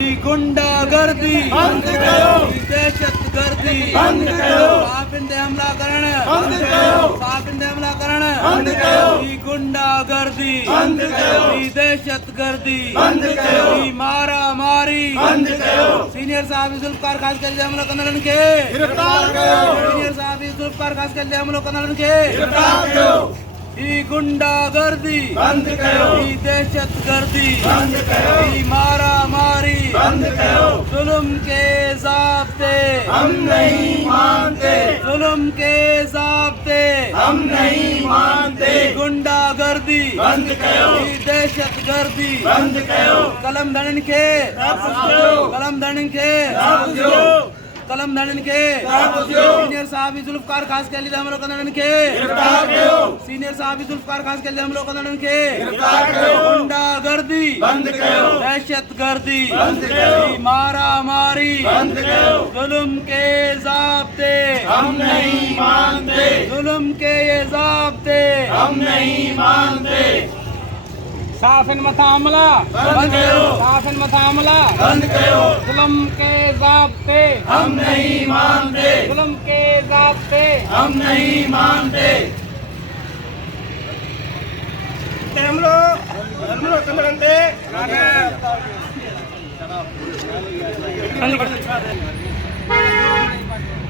गुंडागर्दी बंद करो, दहशतगर्दी बंद करो, पापिंदे हमला करण बंद करो, पापिंदे हमला करण बंद करो, गुंडागर्दी बंद करो, दहशतगर्दी बंद करो, मारा मारी बंद करो, सीनियर साहब जुल्फकार खास के हमला करण के गिरफ्तार करो, सीनियर साहब जुल्फकार खास के हमला करण के गिरफ्तार करो, गुंडागर्दी बंद करो, दहशतगर्दी बंद करो, मारा मारी बंद करो, जुल्म के ज़ाब्ते हम नहीं मानते, जुल्म के ज़ाब्ते हम नहीं मानते, गुंडागर्दी बंद करो, दहशतगर्दी बंद करो, कलम धड़न के वापस लो, कलम धड़न के वापस लो, कलम धड़न के वापस लो, सीनियर साहब जुल्फकार खास के लिए हम लोग धड़न के गिरफ्तार करो, सीनियर साहब जुल्फकार खास के लिए हम लोग धड़न के गिरफ्तार करो, गुंडागर्दी बंद करो, दहशतगर्दी बंद करो, मारा मारी बंद करो, जुल्म के ज़ाब्ते हम नहीं मानते, जुल्म के ये ज़ाब्ते हम नहीं मानते, शासन मथा हमला बंद करो, शासन मथा हमला बंद करो, जुल्म के ज़ाब्ते हम नहीं मानते, जुल्म के ज़ाब्ते हम नहीं मानते। हम लोग कमरंदे